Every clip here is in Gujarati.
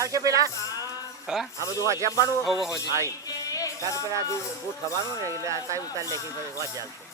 આવશે પેલા આ બધું હોજ આપવાનું કારણ કે પેલા બૂટ થવાનું ને એટલે આ ઉતાર લેખી હોજ આવશે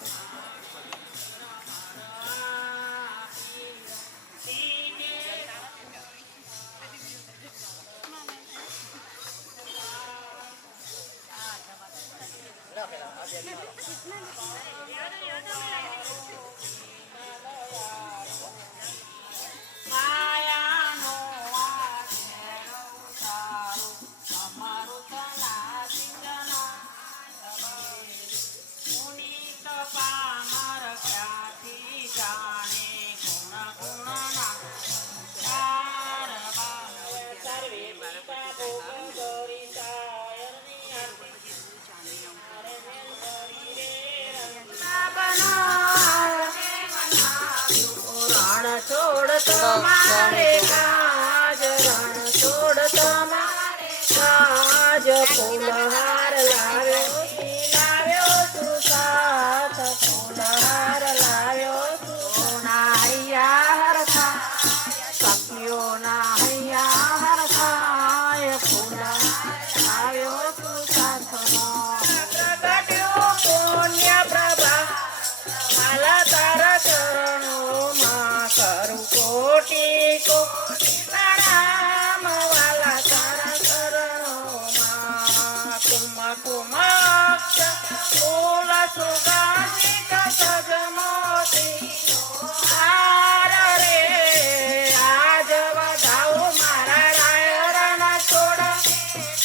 छोड़ तो मारे का રણ છોડતામાં આજ ફૂલહાર લાવ્યો તું સાથ ફૂલહાર લાવ્યો સોના હૈયા હરખા સખીઓના હૈયા હરખાય ફૂલહાર લાવ્યો તું સાથનો પ્રગટ્યો પુણ્ય પ્રભા માલા તારા ચરણોમાં કરું કોટી કોટી પ્રણામ વાલા તારા ચરણોમાં કુમકુમાક્ષ ફૂલ સુગંધિત સજમોતી હાર રે આજ વધાવો મારા રાયરના છોડ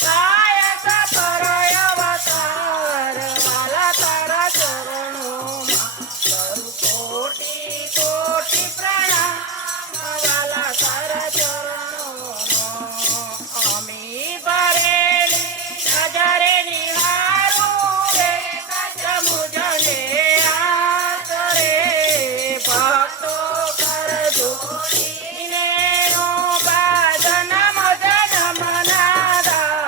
કાયક પરય અવતાર વાલા તારા ચરણોમાં કરું કોટી કોટી પ્રણામ વાલા તારા ચરણોમાં અમી ભરેલી નજરે નિહારું રે સમુજને આસરે ભક્તો કર જોડીને બાજન મજન મનાદા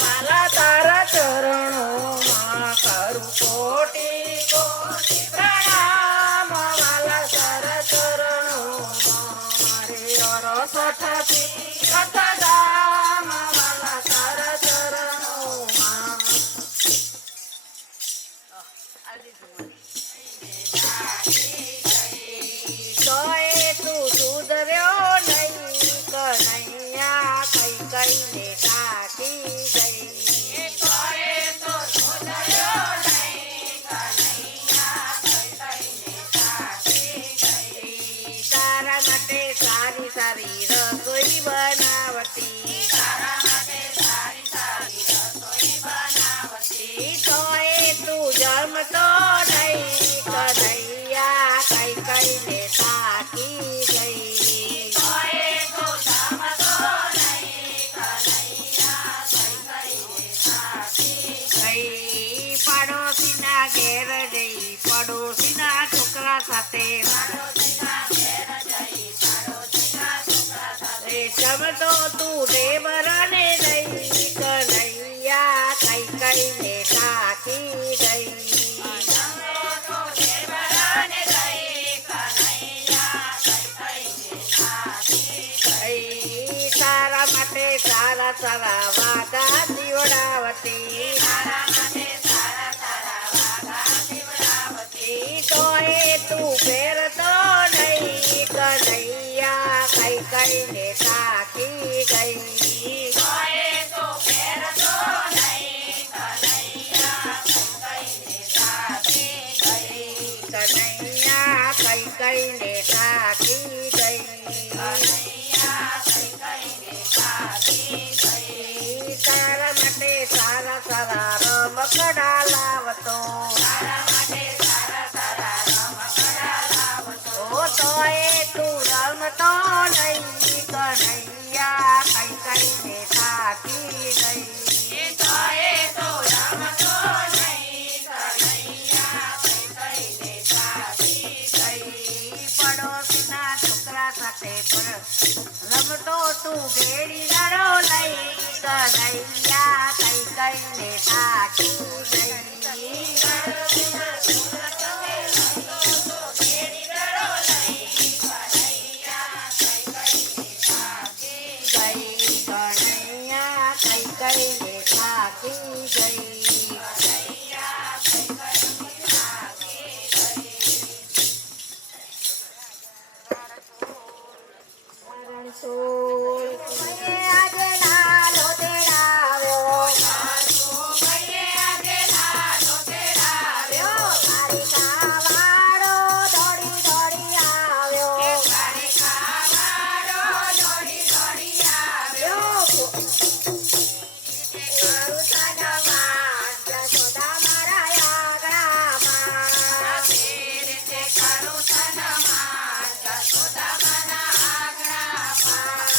વાલા તારા ચરણોમાં કરું કોટી કોટી પ્રણામ વાલા તારા ચરણોમાં મારે અરસઠથી સતદામ વાલા તારા ચરણોમાં તોય તું સુધર્યો નહીં કનૈયા કઈ કઈને કાઢી ગઈ તોય તું સુધર્યો નહીં કનૈયા કઈ કઈને કાઢી ગઈ તારા માટે સારી સારી રસોઈ બનાવતી તારા માટે સારી સારી રસોઈ બનાવતી તોય તું જમતો નહીં કનૈયા કઈ કઈને થાકી ગઈ તોય તું જમતો નહીં કનૈયા કઈ કઈને થાકી ગઈ પડોશીના ઘેર જઈ પડોશીના છોકરા સાથે જમતો તું દેવરને નહીં કનૈયા કઈ કઈને થાકી ગઈ તારા માટે સારા સારા વાગા દીવડાવતી તોય તું ફેરતો નહીં કનૈયા કઈ કઈને થાકી ગઈ કનૈયા કઈ કઈને થાકી ગઈ તારા માટે સારા સારા રમકડા લાવતો તોય તું રમતો નહીં કનૈયા કઈ કઈને થાકી ગઈ પડોશીના છોકરા સાથે રમતો તું ગેડી નરો નહીં કનૈયા કઈ કઈને થાકી ગઈ કનૈયા કઈ કઈને થાકી ગઈ આજે લાલો તેડાવ્યો તારી કાવાડો દોડી દોડી આવ્યો જશોદા મારા આગળામાં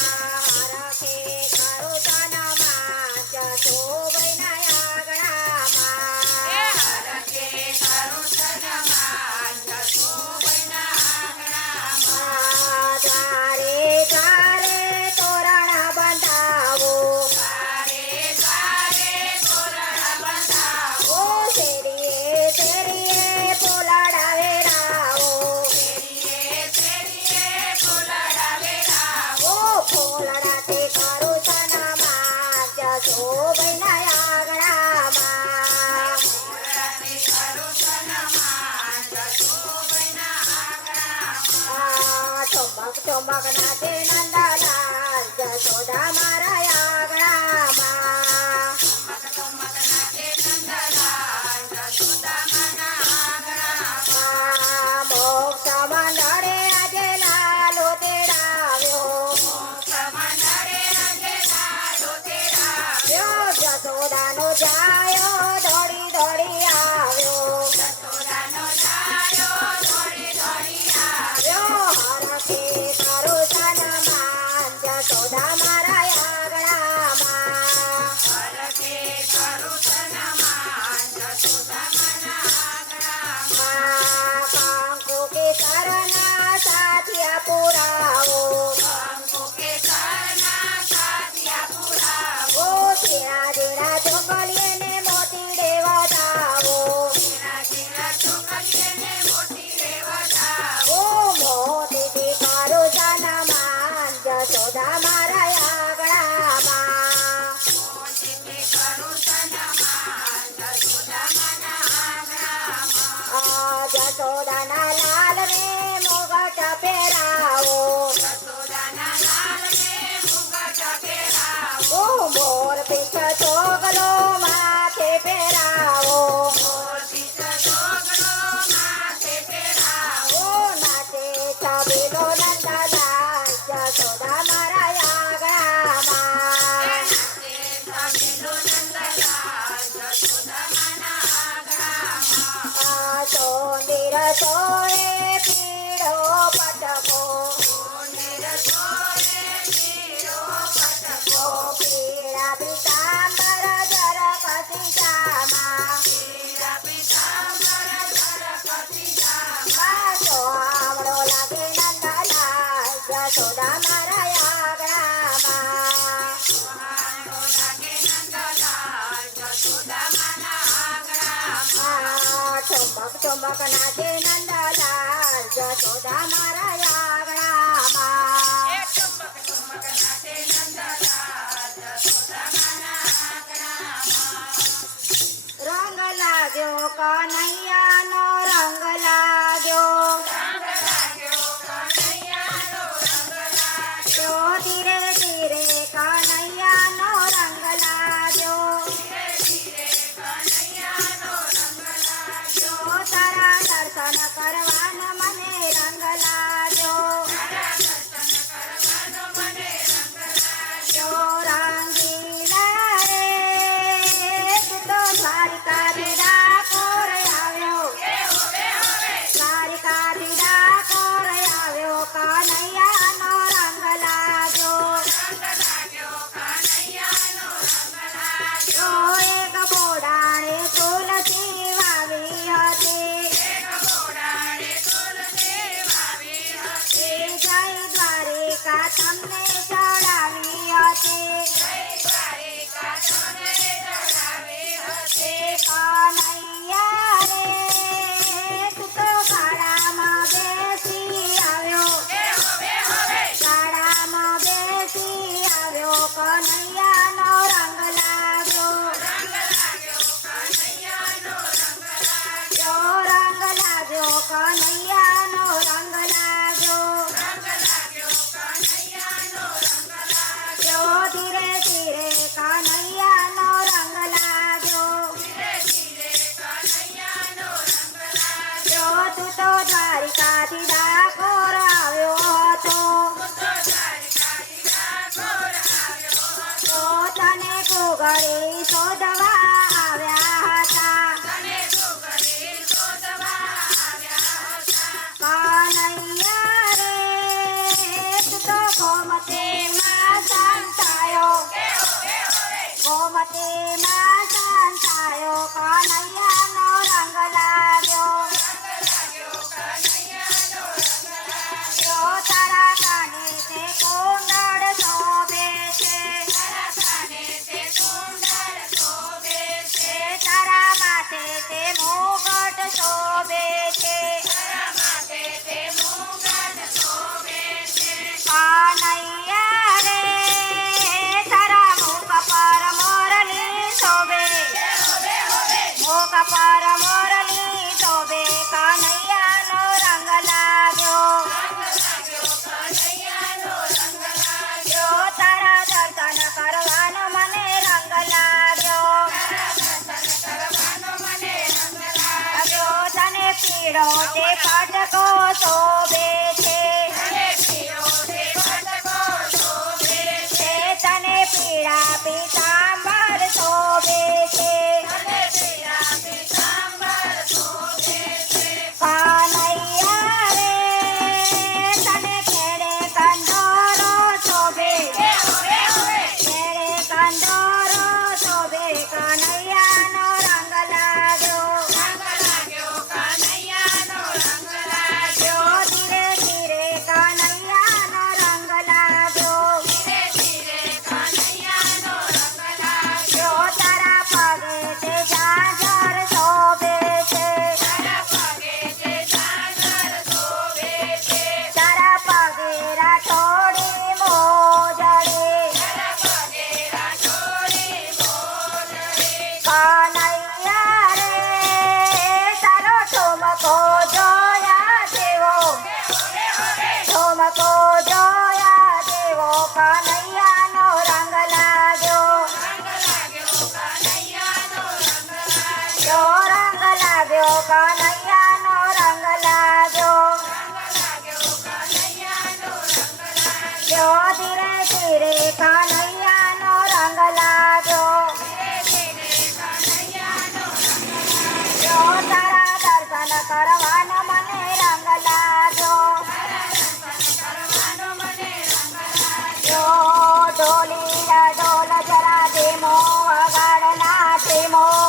શોભના આંગણામાં ચમક ચમક નાચે નંદલાલ જશોદા મારા આંગણામાં મોક્ષ મંડળે આજે લાલો તેડાવ્યો જશોદાનો જાયો દોડી દોડી આવ્યો હરખે કરો સન્માન જશોદા મારા આંગણામાં કંકુ કેસરના સાથિયા પુરાવો તેરા જેરા ચોકલીએ ને મોતી દેવતાવો મોતીથી કરો સન્માન જશોદા મારા આંગણામાં જશોદાના લાલ ને મુગટ પહેરાવો મોર પીછ ચોગલો માથે પહેરાવો નાચે છબીલો નંદલાલ જશોદા મારા આંગણામાં સોંદીર સોએ પીળો પટકો પીળા પીતાંબર જર કસી જામા વાસો આવડો લાગે નંદલાલ જશોદા મારા આંગણામાં ચમક ચમક નાચે નંદલાલ જશોદા મારા આંગણામાં રંગ લાગ્યો કનૈયાનો રંગ લાગ્યો ધીરે ધીરે કનૈયાનો રંગ લાગ્યો તારા દર્શન કરવાનો મને રંગ લાગ્યો રંગીલા રે તું તો દ્વારિકાથી ડાકોર આવ્યો દ્વારિકાથી ડાકોર આવ્યો કનૈયાનો રંગ લાગ્યો એક બોડાણે તુલસી વાવી હતી જય દ્વારિકા તમને ચડાવી હતી કનૈયા રે તું તો ગાડામાં બેસી આવ્યો ગાડામાં બેસી આવ્યો કનૈયાનો રંગ લાગ્યો રંગ લાગ્યો કનૈયાનો રંગ લાગ્યો ધીરે ધીરે કનૈયાનો રંગ લાગ્યો તું તો દ્વારિકાથી ડાકોર આવ્યો હતો તો તને ગોગળી શોધવા આવ્યા હતા કનૈયા રે તું તો ગોમતીમાં સંતાયો કનૈયાનો રંગ લાગ્યો તારા કાને તે કુંડળ શોભે છે તારા માથે તે મુગટ શોભે છે કનૈયા જો ધીરે ધીરે કનૈયાનો રંગ લાગ્યો જો તારા દર્શન કરવાનો મને રંગ લાગ્યો જો ઢોલીલા ઢોલ જરા ધીમો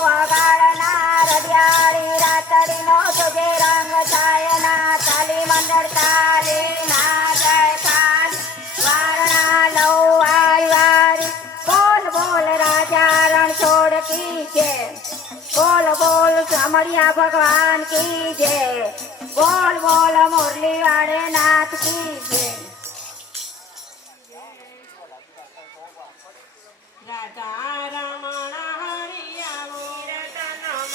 વગાડના રડિયાળી રાતડીનો તુજે રંગ છાયના તાલી મંડળ તાલીના જય કાન વારણા લઉ વારી બોલ બોલ રાજા રણછોડ કી જય બોલ બોલ સમરિયા ભગવાન કી જય બોલ બોલ મુરલી વાળે નાથ કી જય રાધા રમણ હરિયાવો રતનમાં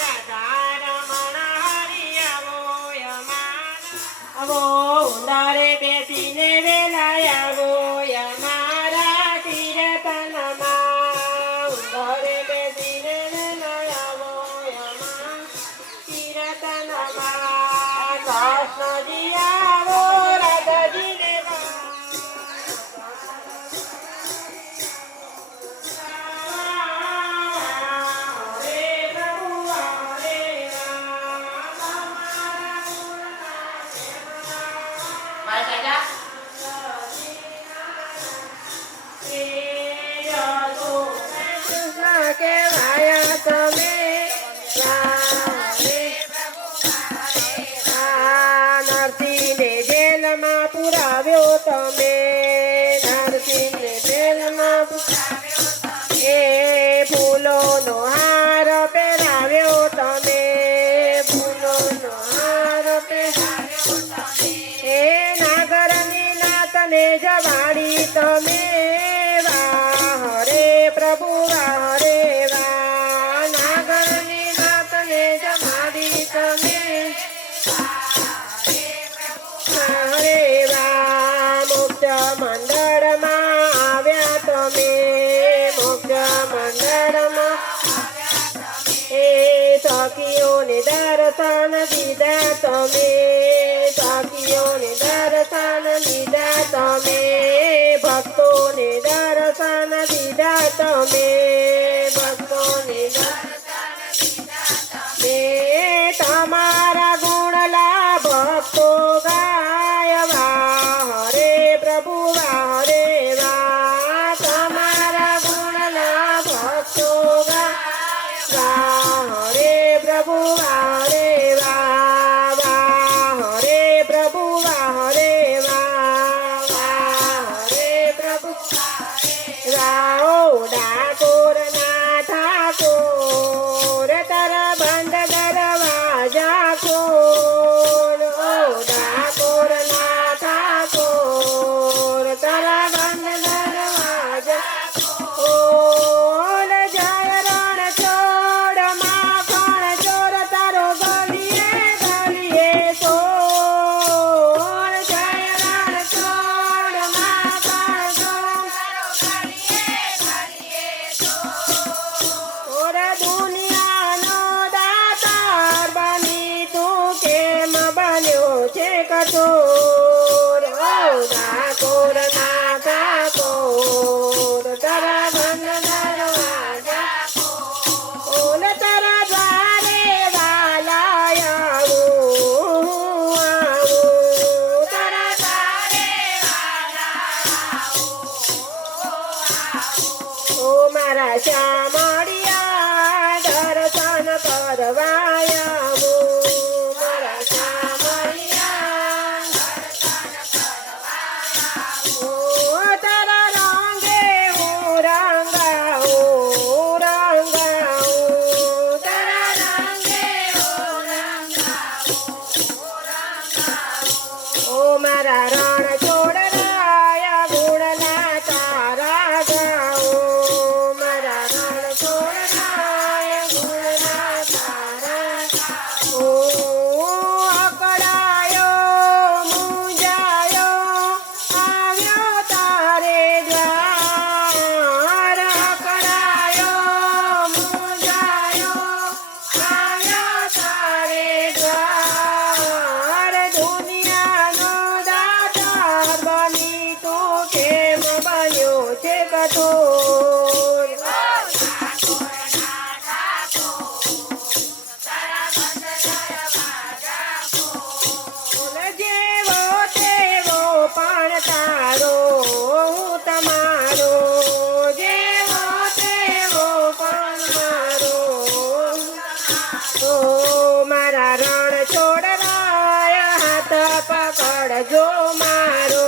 રાધા રમણ હરિયાવો યમારા ઉંદરે બેસીને વેલાયાવો યમારા કીર્તનમાં ઉંદરે બેસીને વેલાયાવો યમા કીર્તનમાં કૃષ્ણજી આવો રાધાજીને નરસિંહને જેલમાં પુરાવ્યો તમે નરસિંહને જેલમાં એ ફૂલોનો હાર પહેરાવ્યો તમે ફૂલોનો હાર પહેરાવ્યો એ નાગરની નાતને જવાડી તમે વાહ રે પ્રભુ વાહ રે વાહ નાગરની નાતને જવાડી તમે હરે વા મુક્ત મંડળમાં આવ્યા તમે મુક્ત મંડળમાં એ સખીઓને દર્શન દીધા તમે સખીઓને દર્શન દીધા તમે ભક્તોને દર્શન દીધા તમે ભક્તોને તમારા ગુણલા ભક્તો ગાય વાહ રે પ્રભુ વાહ રે વાહ તમારા ગુણલા ભક્તો ગાય વાહ રે પ્રભુ વાહ રે વાહ વાહ રે પ્રભુ વાહ રે વાહ વાહ રે પ્રભુ રાઓ ડાકોર ના ઠાકોર તારા બંધ દરવાજા ખોલ ઓ ડાકોર ના ઠાકોર તારા બંધ દરવાજા ખોલ જય રણ છોડ માખણ ચોર તારો ગલીએ ગલીએ સોળ જય રણ છોડ માખણ ચોર ઓરે દુનિયાનો દાતાર બની તું કેમ બન્યો છે કઠોર ઓ ડાકોર ના ઠાકોર તારા બંધ દરવાજા ઓલ તારા દ્વારે વાલા આવું તારા દ્વારે ઓ મારા શામળિયા દર્શન કરવાયા મારા શામળિયા ઓ તારા રંગે હું રંગાઉં તારા રંગે હું રંગાઉં ઓ મારા રણ છોડ રાયા ગુણના તારા ગાઉં મારા રણ છોડ કઠોર જેવો તેવો પણ તારો હું તમારો જેવો તેવો પણ મારો ઓ મારા રણ છોડરાય હાથ પકડજો મારો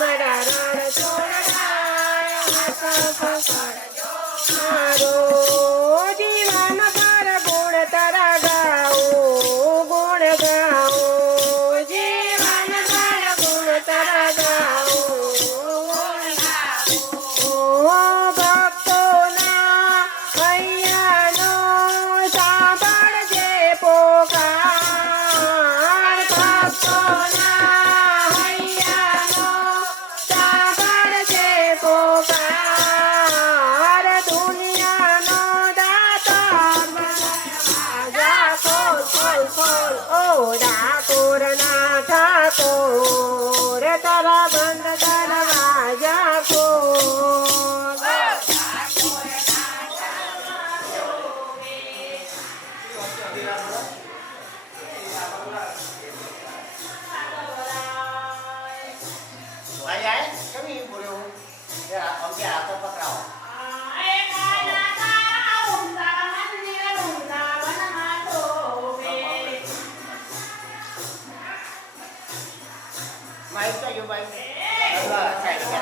મારા રણ છોડરાય હાથ પકડજો મારો જીવન પર ગુણ તારા ગાઓ ગુણ ગાઓ જીવન પર ગુણ તારા ગાઓ ઓ ભક્તોના હૈયાનો સાંભળજે પોકાર ભક્તોના હૈયાનો સાંભળજે પોકાર દુનિયાનો દાતાર રાજા ખોલ ખોલ ખોલ ઓ ડાકોરના ઠાકોર તારા બંધ દરવાજા ખોલ આય આય કેમ એવું બોલ્યો યાર અમને આ તો પકડાવો માઈક તો યુ બાઈક અલ્લાહ સાઈડ કે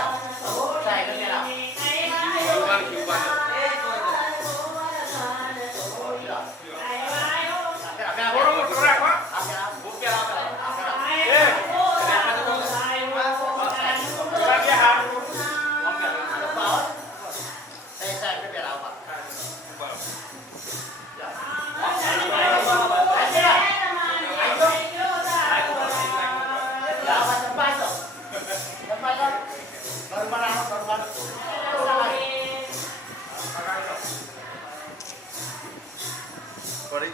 પડી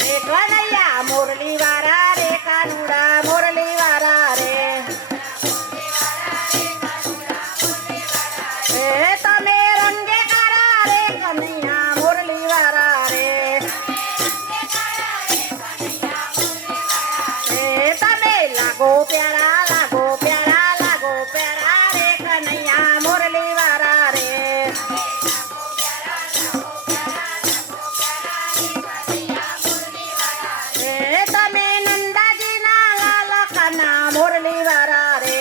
રે કનૈયા મોરલી વાળા રે કાનુડા મોરલી વાળા રે તમે રંગે કારા રે કનૈયા મોરલી વાળા રે તમે લાગો પ્યારા લાગો પ્યારા લાગો પ્યારા રે કનૈયા મોરલી વાળા રે તમે નંદાજીના લાલ કાના મોરલી વાળા રે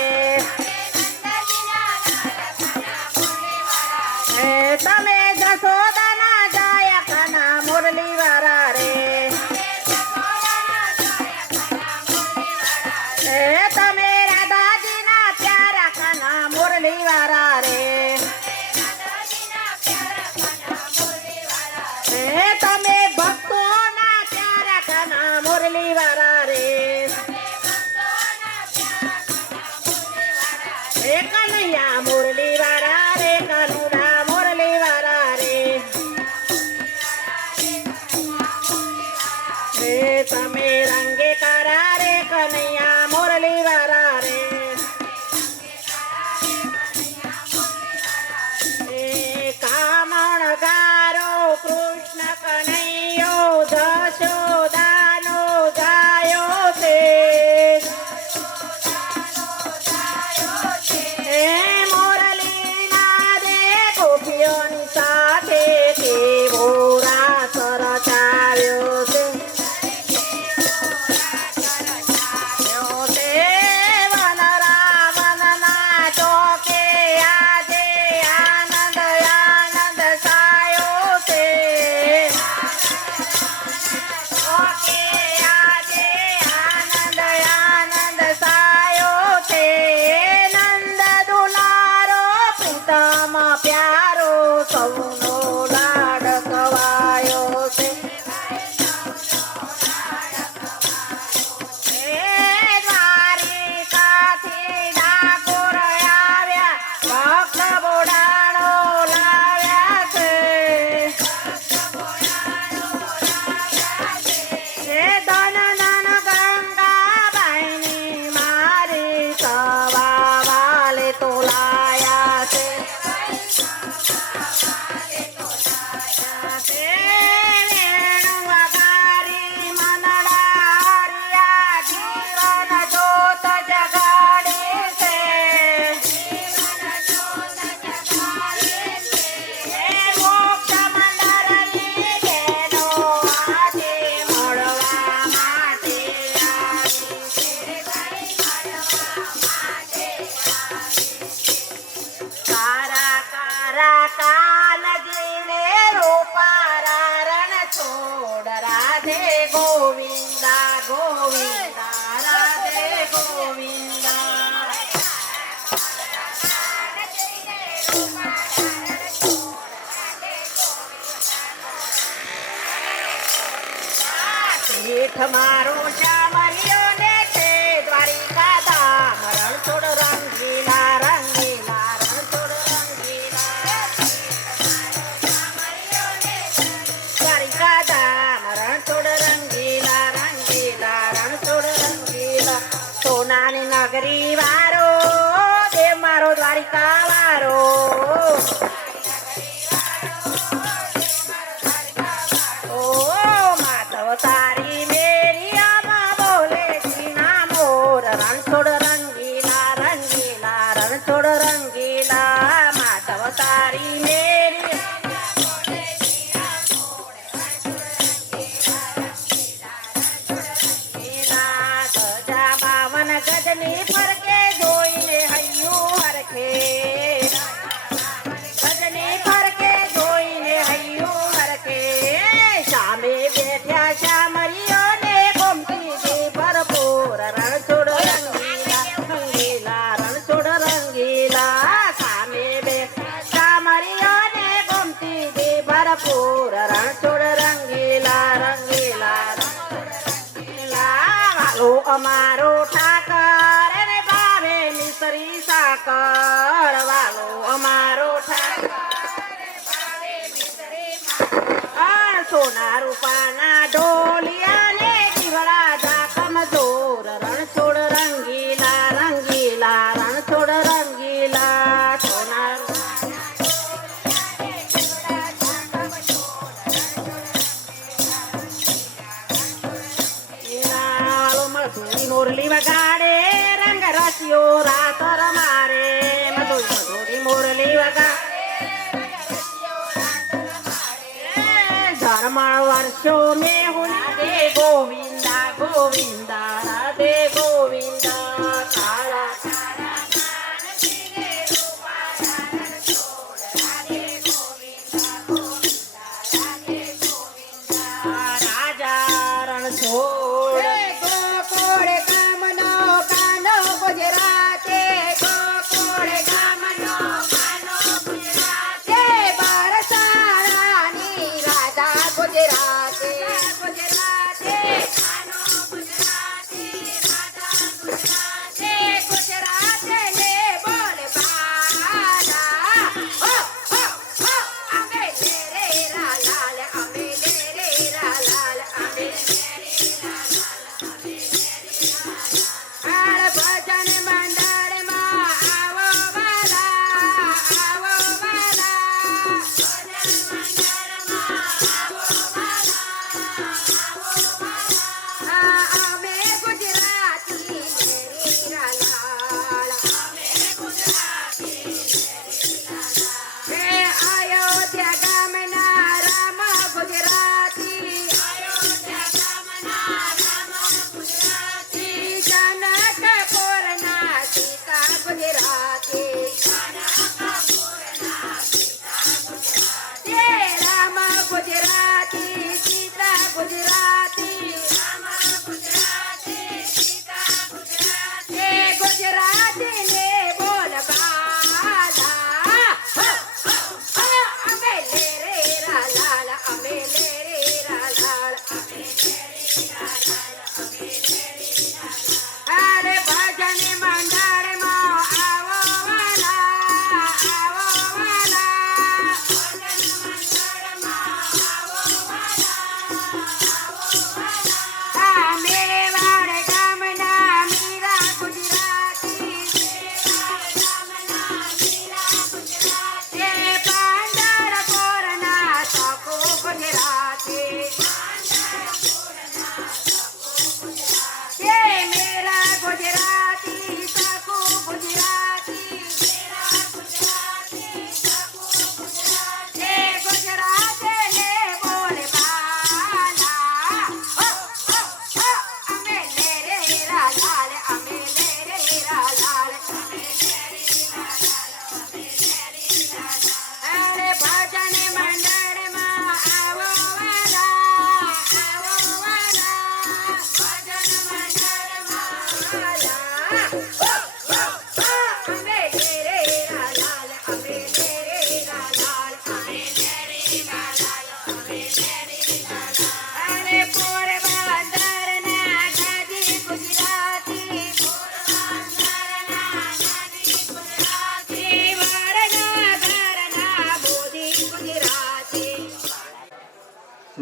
તમે જશોદાના જાય કાના મોરલી વાળા રે તમે રાધાજીના પ્યારા કાના મોરલી વાળા રે તમે ભક્તોના પ્યારા કાના મોરલી વાળા રે કનૈયા મોરલી વાળા રે કાનુડા મોરલી વાળા રે તમે રંગે કારા રે કનૈયા મોરલી વાળા રે કામણ ગારો કૃષ્ણ કનૈયો જશોદાનો ગાયો છે રાધે ગોવિંદા ગોવિંદા રાધે ગોવિંદા શેઠ મારો શામરિયો ને છે દ્વારિકા ધામ રણછોડ રંગીલા રંગીલા રણછોડ રંગીલા દ્વારિકા ધામ રણછોડ રંગીલા રંગીલા રણછોડ રંગીલા સોનાની નગરી વારો દેવ મારો દ્વારિકા વારો ઓ માધવ તારી મેરી આમાં બોલે જીના મોર રણછોડ રંગીલા રંગીલા રણછોડ રંગીલા માધવ તારી મેરી ધજા બાવન ગજની ફરકે જોઈને હૈયું હરખે ગજની ફરકે જોઈને હૈયું હરખે સામે બેઠ્યા શામરિયો ને ગોમતી દે ભરપૂર રણછોડ રંગીલા રંગીલા રણછોડ રંગીલા સામે બેઠ્યા શામરિયો ને ગોમતી દે ભરપૂર રણછોડ રંગીલા રંગીલા વાલો અમારો ઠાકર એને ભાવે મિસરી સાકર વાલો અમારો ઠાકર સોના રૂપાના ઢોલિયા ને જીવડા ઝાકમ જોર રણછોડ રંગીલા રંગીલા રણછોડ રંગીલા સોના મોરલી વગાડે રંગ રસિયો રાત રમારે મધુરી મોરલી વગાડે ધર્મણ વર્ષો મેં હું રાધે ગોવિંદા ગોવિંદા રાધે ગોવિંદા કાળા રાજા રણછોડ ગોકુળ ગામનો કાનો ગુજરાતે ગોકુળ ગામનો કાનો ગુજરાતે બરસાણાની રાધા ગુજરાતે ગુજરાતે કાનો ગુજરાતે રાધા ગુજરાતે ગુજરાતે ને બોલ બાલા હો હો હો અમે રે રા લાલ અમે રે રા લાલ અમે રે રા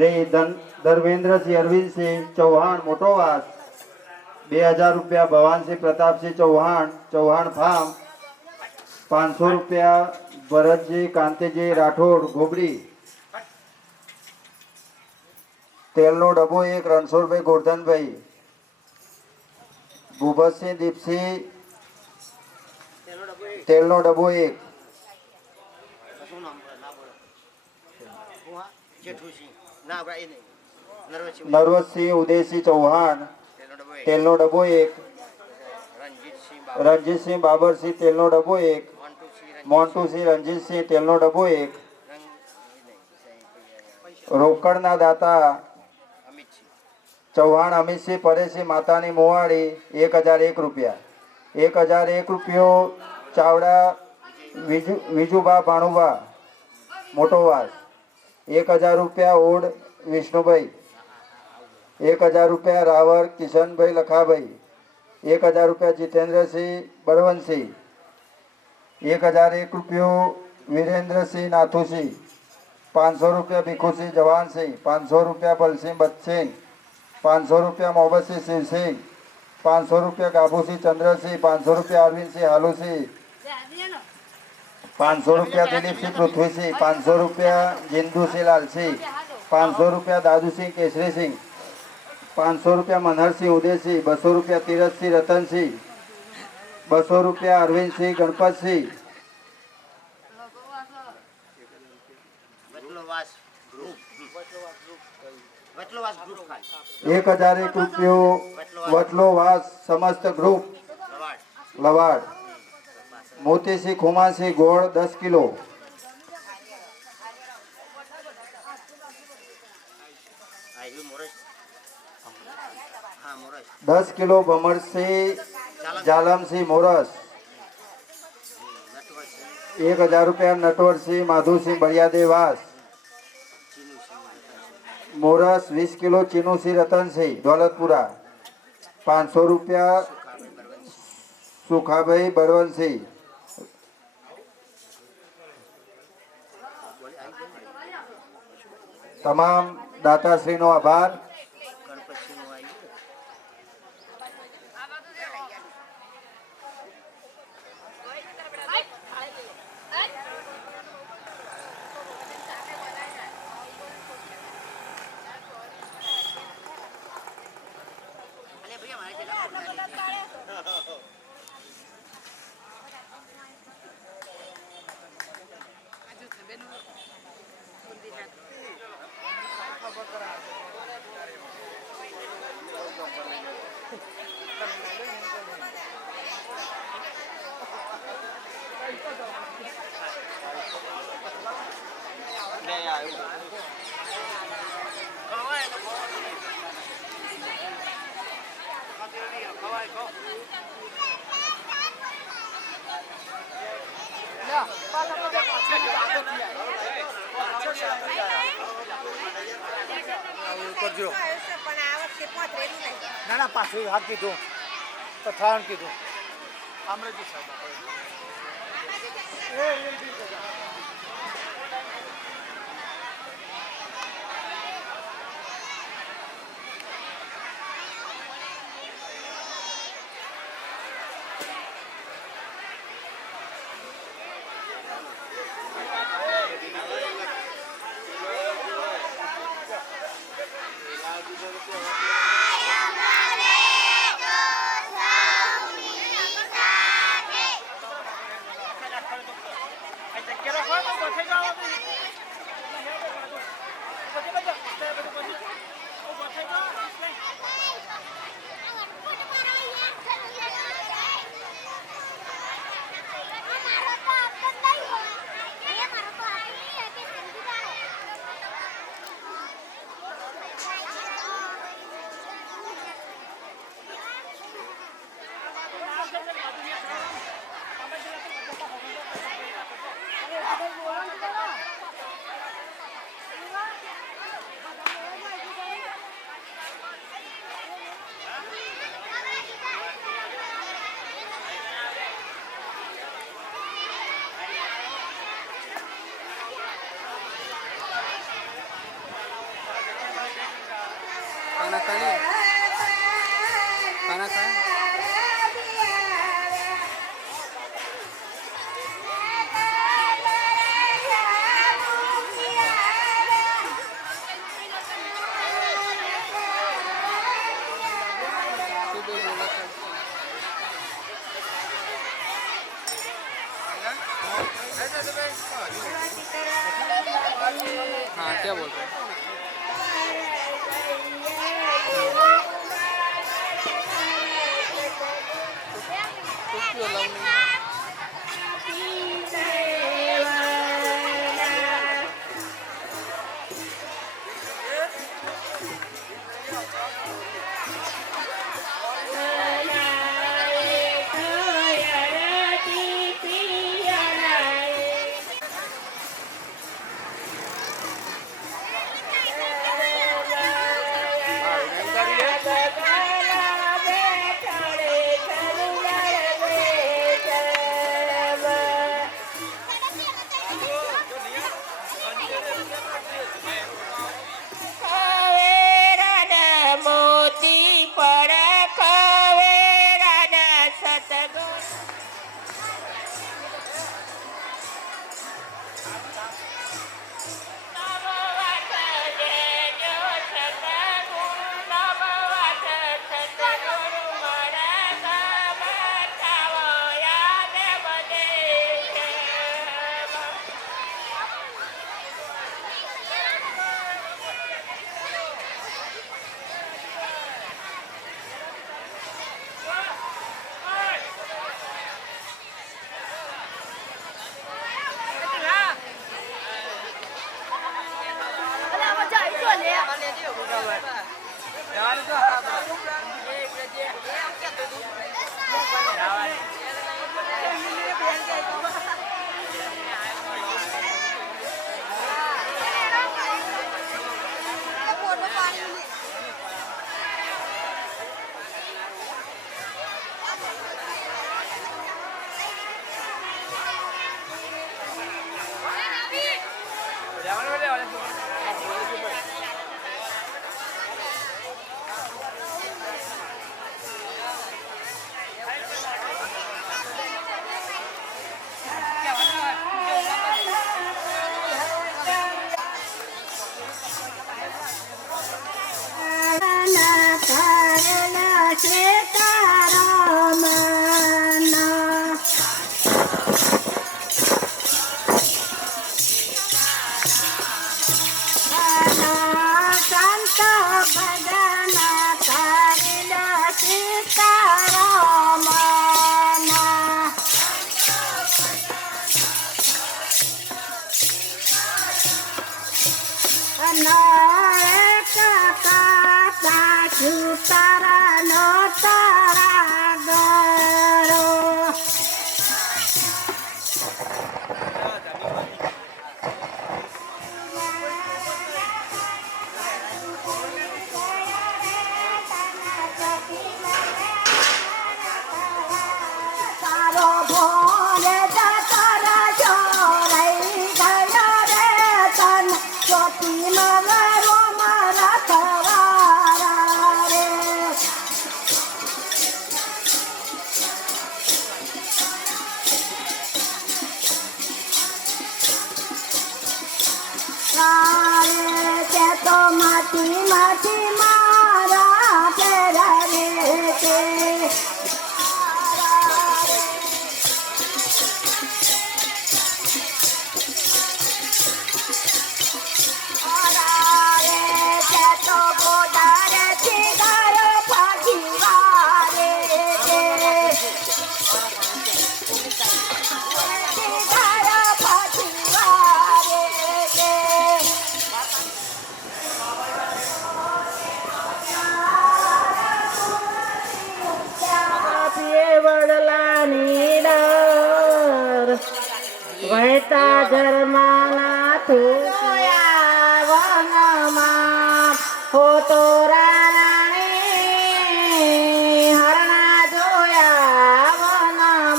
શ્રી ધર્મેન્દ્રસિંહ અરવિંદસિંહ ચૌહાણ મોટોવાસ 2000 રૂપિયા ભવાનસિંહ પ્રતાપસિંહ ચૌહાણ ચૌહાણ ફાર્મ 500 રૂપિયા ભરતજી કાંતિજી રાઠોડ ગોબરી તેલનો ડબ્બો 1 રણછોડભાઈ ગોરધનભાઈ ભૂપતસિંહ દીપસિંહ તેલનો ડબ્બો 1 શું નામ ના બોલો હું હા જેઠુસિંહ ના આપણે એ નહીં નરવતસિંહ નરવતસિંહ ઉદયસિંહ ચૌહાણ તેલનો ડબ્બો 1 રણજીતસિંહ બાબરસિંહ તેલનો ડબ્બો 1 મોન્ટુસિંહ રણજીતસિંહ તેલનો ડબ્બો 1 રોકડના દાતા ચૌહાણ અમિતસિંહ પરેશસિંહ માતાની મોવાડી 1001 રૂપિયા 1001 રૂપિયો ચાવડા વિજુભા ભાણુભા મોટોવાસ 1000 રૂપિયા ઓડ વિષ્ણુભાઈ 1000 રૂપિયા રાવર કિશનભાઈ લખાભાઈ 1000 રૂપિયા જીતેન્દ્રસિંહ બળવંતસિંહ 1001 રૂપિયો વીરેન્દ્રસિંહ નાથુસિંહ 500 રૂપિયા ભીખુસિંહ જવાનસિંહ 500 રૂપિયા બલસિંહ બચ્ચિંગ 500 રૂપિયા મોહમ્મદસિંહ શિવસિંહ 500 રૂપિયા ગાભુસિંહ ચંદ્રસિંહ 500 રૂપિયા અરવિંદસિંહ હાલુસિંહ 500 રૂપિયા દિલીપસિંહ પૃથ્વીસિંહ 500 રૂપિયા जिंदूसिंह लालसिंह 500 રૂપિયા दादूसिंह केसरीसिंह 500 રૂપિયા मनहरसिंह उदयसिंह 200 રૂપિયા तीरथसिंह रतनसिंह 200 રૂપિયા अरविंदसिंह गणपतसिंह વટલોવાસ ગ્રુપ 1001 રૂપિયો વટલોવાસ સમસ્ત ગ્રુપ લવાડ મોતીસિંહ ખુમાસિંહ ગોળ 10 કિલો 10 કિલો ભમરસિંહ જાલમસિંહ મોરસ 1000 રૂપિયા નટવરસિંહ માધુસિંહ બળિયાદેવાસ મોરસ 20 કિલો ચીનુસિંહ રતનસિંહ દौलतपुरा 500 રૂપિયા સુખાભાઈ બળવંતસિંહ તમામ દાતાશ્રીનો આભાર ના ના પાછું હાથ કીધું તો થવાનું કીધું આમરે क्या बोल रहे हैं? कुछ भी अलाउ नहीं है। વહેતા ઝરમાના જોયા વનમાં હોતો રાણી હરણા જોયા વનમાં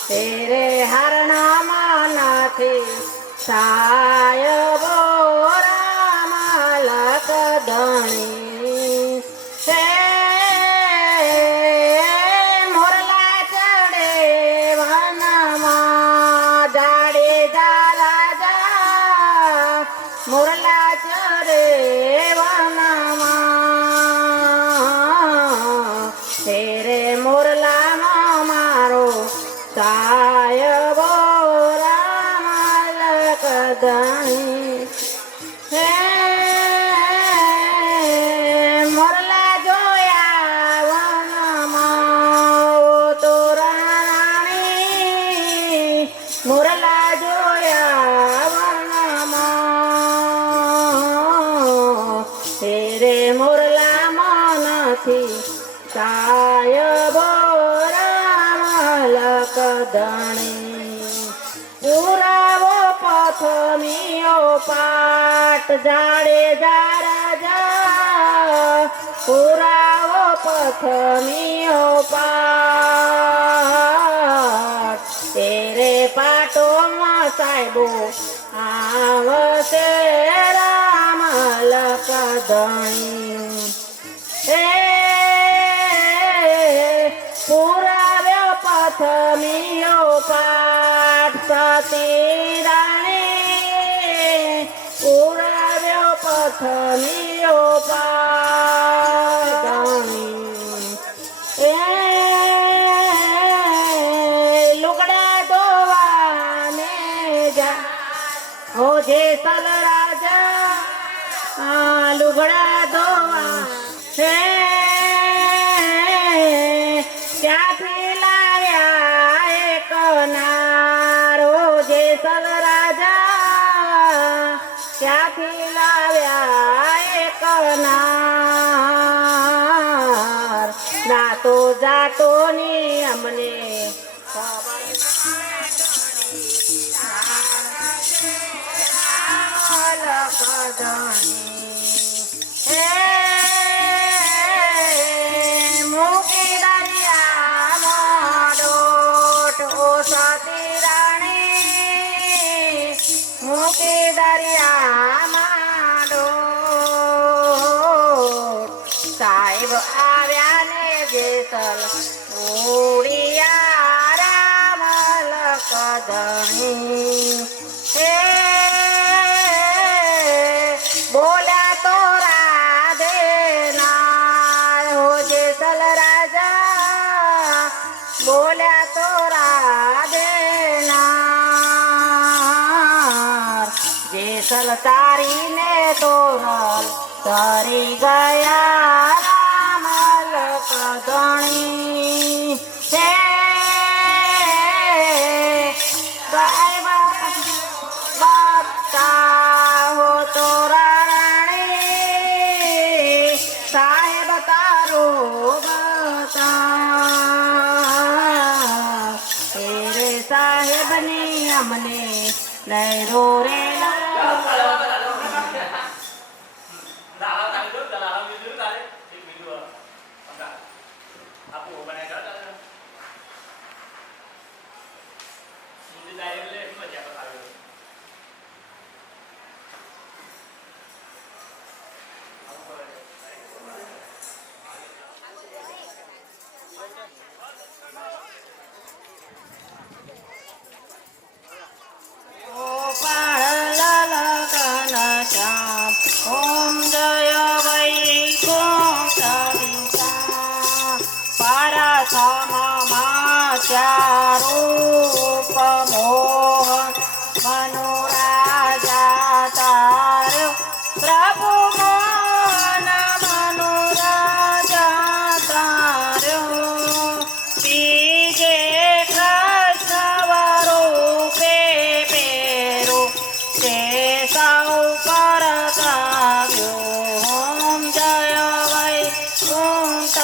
તેરે હરણામાં નથી સાયબો રામલક ધણી છે મોરલા ચરે વનમાં તેરે મોરલામાં મારો સાયબો રામલક રે મોરલા મનથી સાયબો રામ લકદણી પુરાવો પથમીઓ પાટ જાડે રાજા પુરાવો પથમીઓ પાટ તેરે પાટોમાં સાહેબો આવશે રામ લકદણી પુરાવ્યો પથમીઓ પાઠ સતી રાણી પુરાવ્યો પથમીઓ પાઠ લુગડા ધોવાને જા હો જેસલ રાજા લુગડા ધોવા છે ક્યાંથી લાવ્યા એક નારો જેસલ રાજા ક્યાંથી લાવ્યા એક નાર જાતો જાતો ની અમને મૂકી દરિયામાં ડોટ ઓ સતી રાણી મૂકી દરિયામાં ડોટ સાહેબ આવ્યા ને જેસલ ઉડિયા રામ લકદણી બોલ્યા તો રાધે ના હો જેસલ રાજા બોલ્યા તો રાધે ના જેસલ તારીને તોરલ તરી ગયા રામ લકદણી છે બતાવો તોરા રાણી સાહેબ તારો બતા તેરે સાહેબની અમને લહેરો રે ઓમ જય વૈકુંઠ પારથમાં ચારૂપ મોહન મનુરાજા તાર્યો પ્રભુ મોહન મનુરાજા તાર્યો બીજે કૃષ્ણ સ્વરૂપે પેરો તે સૌ પર ઓમ જય વૈકુંઠ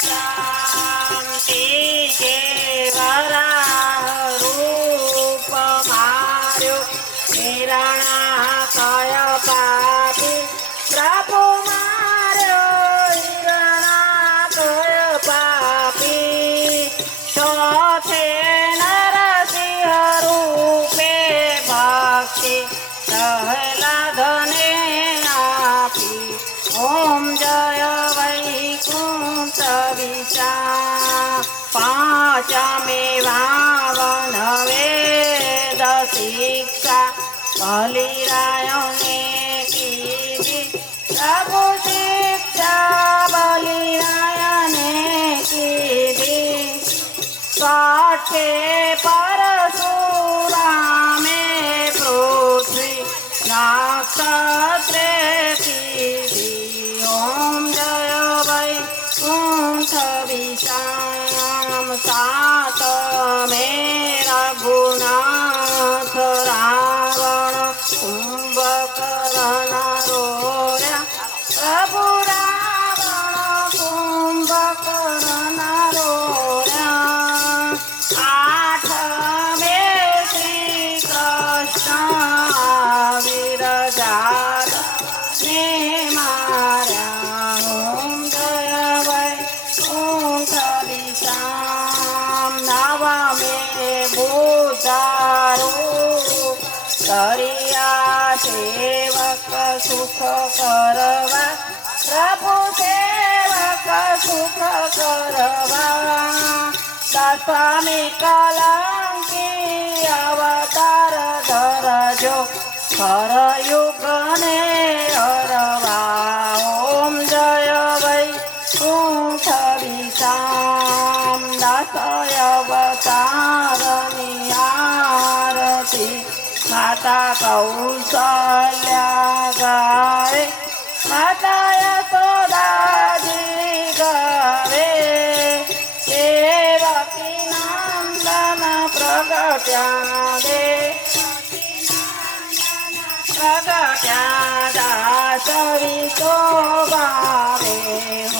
શાંતિ જે વરાહ રૂપ માર્યો હિરણા કય પાપી પ્રભુ માર્યો હિરણા કય પાપી ચોથે નરસિંહ રૂપે ભક્તિ પ્રહલાદને આપી ઓમ જય વૈકુંઠ વિશા પાંચમે વાવન વેદ શિક્ષા બલિરાયને કીધી પ્રભુ શિક્ષા બલિરાયને કીધી કાઠે પરશુરામે પૃથ્વી નક્ષત્રે કીધી ઓમ જય વૈકુંઠ વિશામ સાતમે રઘુનાથ રાવણ કુંભકર્ણ રોર્યા પ્રભુ રાવણ કુંભકર્ણનો આઠમે શ્રી કૃષ્ણ વિરજા ને માર્યા ઓમ જય વૈકુંઠ દિશામ નવમે બુદ્ધારૂપ કર્યા સેવક સુખ કરવા પ્રભુ સેવક સુખ કરવા દસમી કલંકી અવતાર ધરજો ખર યુગને હરવા ઓમ જય વૈકુંઠ દિશામ દસ અવતારની આરતી માતા કૌશલ્યા ગાવે માતા યશોદાજી ગાવે દેવકી નંદન પ્રગટ્યા દે પ્રગટ્યા દાસ વિશો ગાવે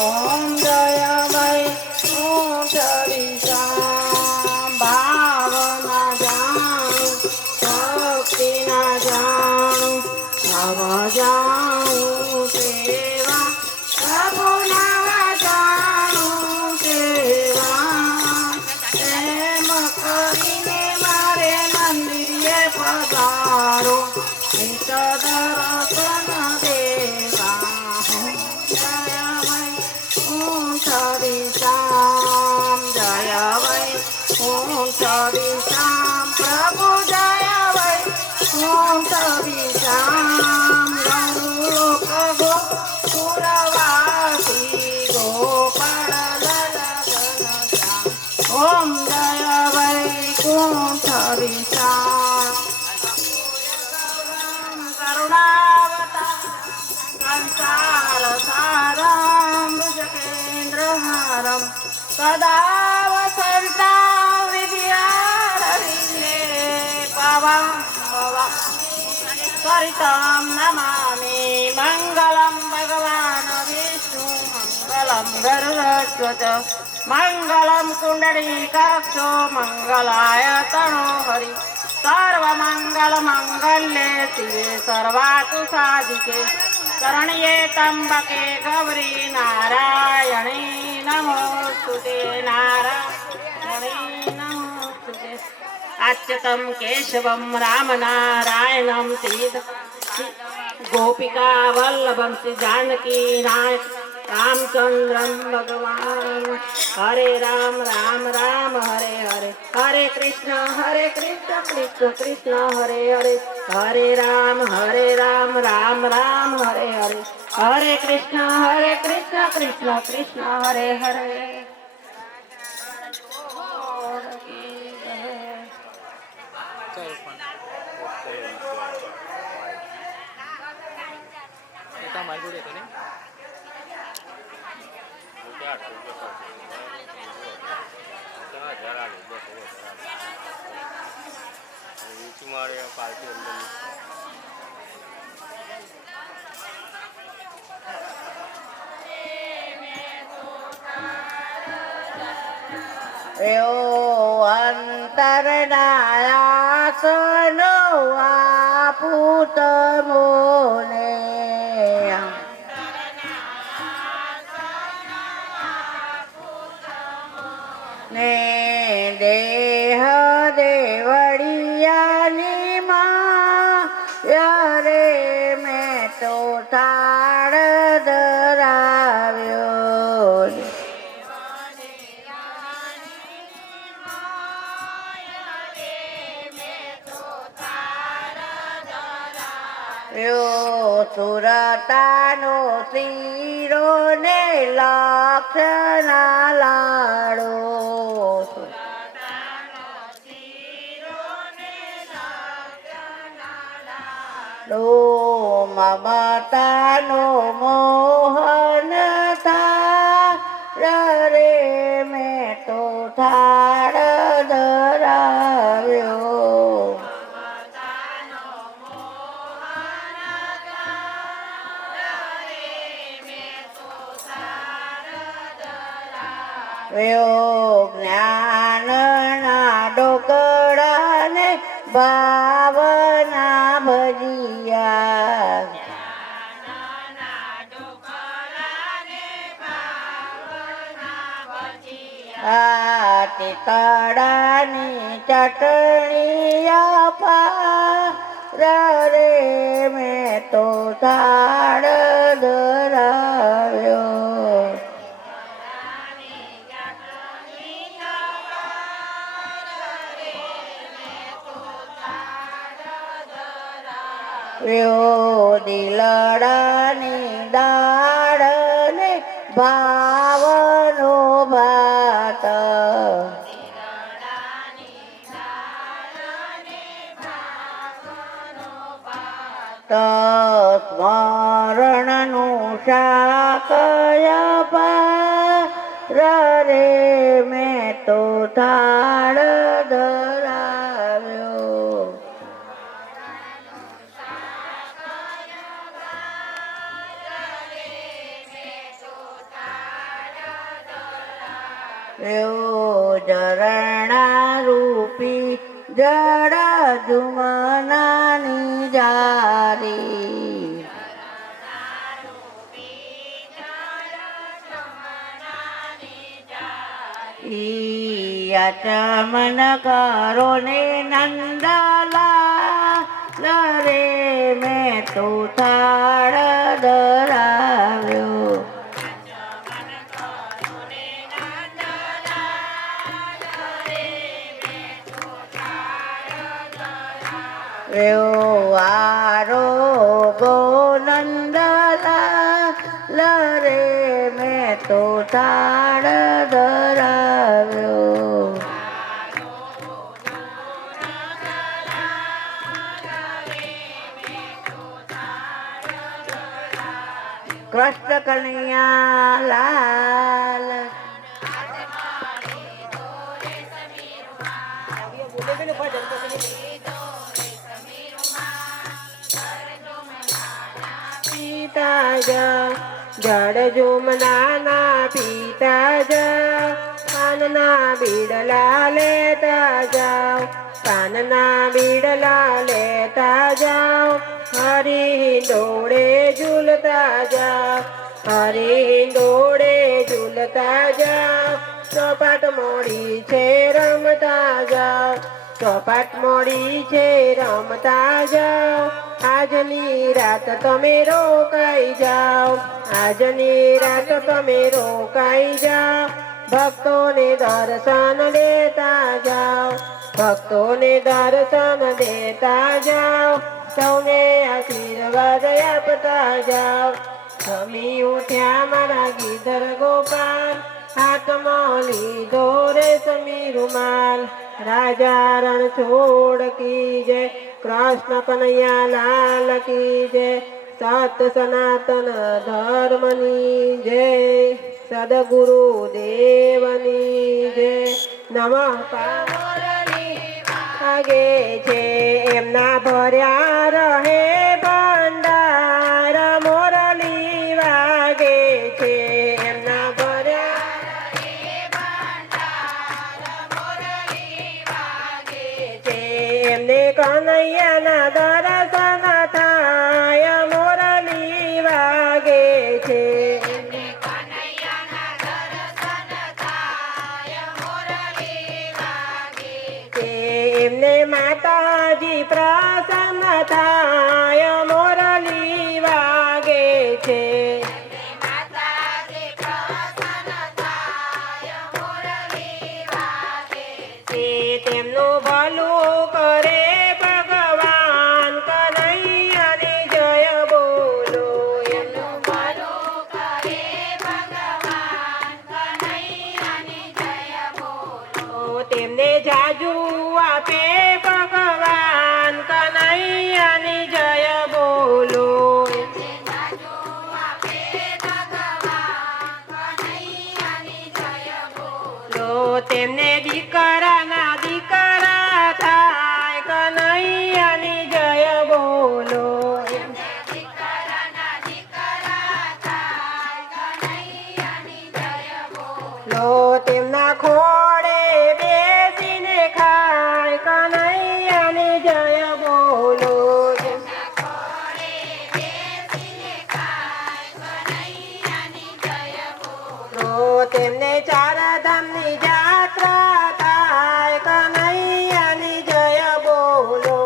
ઓમ જય વૈકુંઠ દિશામ ભાવના જાણું ભક્તિ ના જાણું ભાવ જાણું સેવા પ્રભુ ના જાણું સેવા એમ કરીને મારે મંદિરે પધારો દર્શન દેવા જય વૈકુંઠ દિશામ જય વૈકુંઠ દિશામ પ્રભુ જય વૈકુંઠ દિશામ ગૌલોક ગોપુરવાસી ગોપાલ લગન ઓમ જય વૈકુંઠ દિશામ સંસાર સારમ ભુજકેન્દ્રહારમ સદા વસંતા વિદ્યારવિંદે પવં સરિતમ નમામિ મંગલમ ભગવાન વિષ્ણુ મંગલમ ગરુડધ્વજ મંગલમ કુંડળીકાક્ષો મંગલાય તણો હરિ સર્વમંગલ મંગલ્યે શિવે સર્વાર્થ સાધિકે શરણ્યે ત્ર્યંબકે ગૌરી નારાયણી નમોસ્તુતે નારાયણી નમોસ્તુતે અચ્યુતમ કેશવમ રામ નારાયણમ સીધ ગોપિકા વલ્લભમ શ્રી જાનકી નાયક રામચંદ્રમ ભગવાન હરે રામ રામ રામ હરે હરે હરે કૃષ્ણ કૃષ્ણ કૃષ્ણ હરે હરે હરે રામ રામ રામ હરે હરે હરે કૃષ્ણ કૃષ્ણ કૃષ્ણ હરે હરે મારી જોડે હતો ને મારે પાર્ટી અંદર અંતરનાયાસનો આપુત મોને ને દેહ દેવડિયાની માં યારે મેં તો થાળ ધરાવ્યો સુરતાનો શીરો ને લક્ષના લાડો મમતાનો મોહન થાળ રે મેં તો થાળ ધરાવ્યો જ્ઞાનના ડોકડાને ભાવના ભજીયા આતી કાળાની ચટણી અપાર રે મેં તો થાળ ધરાવ્યો દિલડાની દાળ ને ભાવનો ભાત સ્મરણનું શાક રે મેં તો થાળ ધરાવ્યો ઝરણા રૂપી જડા જુમનાની જારી ચમન કરો ને નંદલા રે મેં તો થાળ ધરાવ્યો આરોગો નંદલા રે મેં તો થાળ ધરાવ્યો કૃષ્ણ કનૈયા લાલ જડ જુમનાના પિતા પાનના બીડલા લેતા જાઓ પાનના બીડલા લેતા જાઓ હરી દોડે ઝૂલતા જાઓ હરી દોડે ઝૂલતા જાઓ ચોપાટ મોડી છે રમતા જાઓ ચોપાટ મોડી છે રમતા જાઓ આજની રાત તમે રોકાઈ જાઓ આજની રાત તમે રોકાઈ જાઓ ભક્તોને દર્શન દેતા જાઓ ભક્તોને દર્શન દેતા જાઓ સૌને આશીર્વાદ આપતા જાઓ સમી ઉઠ્યા મારા ગીધર ગોપાલ હાથમાં લીધો રે સમી રૂમાલ રાજા રણછોડ કી જય કૃષ્ણ કનૈયા લાલ કી જય સત સનાતન ધર્મની જય સદગુરુ દેવની જય નમઃ પાર્વતી આગે છે એમના ભર્યા રહે ભંડાર મોરલી વાગે છે એમના એમને કનૈયાના દર્શન થાય મોરલી વાગે છે એમને માતાજી પ્રસન્ન થાય મોરલી વાગે છે તેમનું ભલું કરે ભગવાન કનૈયાની જય બોલો એમનું ભલું કરે ભગવાન કનૈયાની જય બોલો તેમને જાજુ આપે ભગવાન કનૈયાની જય બોલો તેમને દીકરાના દીકરા થાય કનૈયાની જય બોલો તેમને તેમને ચાર ધામની જાત્રા થાય કનૈયાની જય બોલો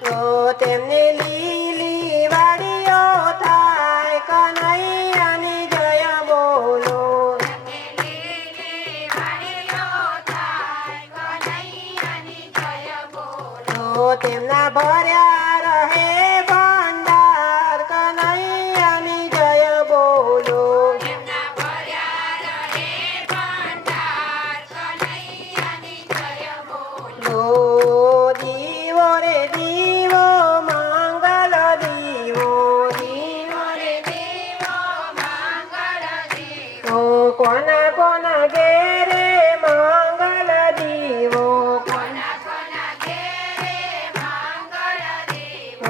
તો તેમની લીલી વાડીઓ થાય કનૈયાની જય બોલો તો તેમના ભર્યા રહે ભંડાર કનૈયાની જય બોલો લો દીવો રે દીવો મંગલ દીવો દીવો રે દીવો મંગલ દીવો કોના કોના ઘેરે મંગલ દીવો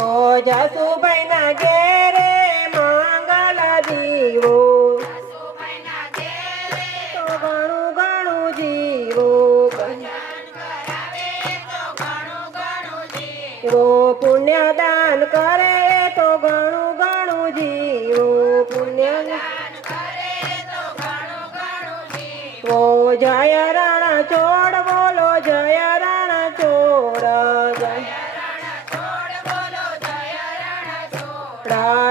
ઓ જસુભાઈના ઘેરે મંગલ દીવો તો ઘણું ઘણું જીવો ઓ પુણ્યદાન કરે તો ઘણું ઘણું જીવો પુણ્ય ઓ જય રણ ચોડ બોલો જય રણ ચોડ જય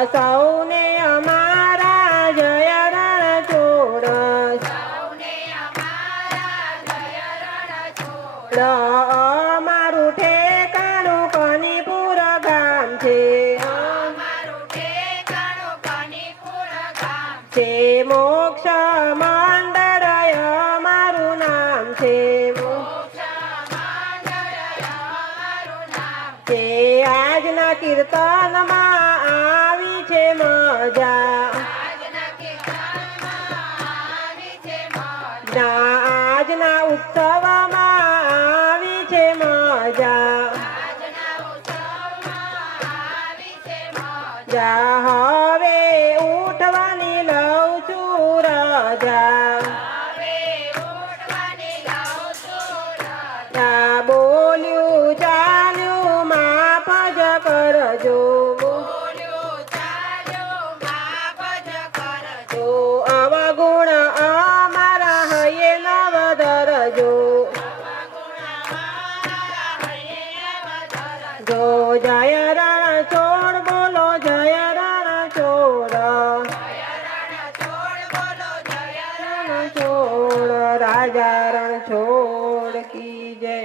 સૌને અમારા જય રણ ચોડ અમારું ઠેકાણું કનીપુર ગામ છે છે મોક્ષ મંડળ અમારું નામ છે છે આજના કીર્તનમાં આવી છે મજા આજના ઉત્સવમાં આવી છે મજા જા હવે ઉઠવાની લઉં છું રજા જા બોલ્યું ચાલ્યું માફ જ કરજો તો અવગુણ અમારા હૈયે નવ ધરજો જો જય રણ ચોડ બોલો જય રણ ચોડ રણ ચોડ રાજા રણ છોડ કી જય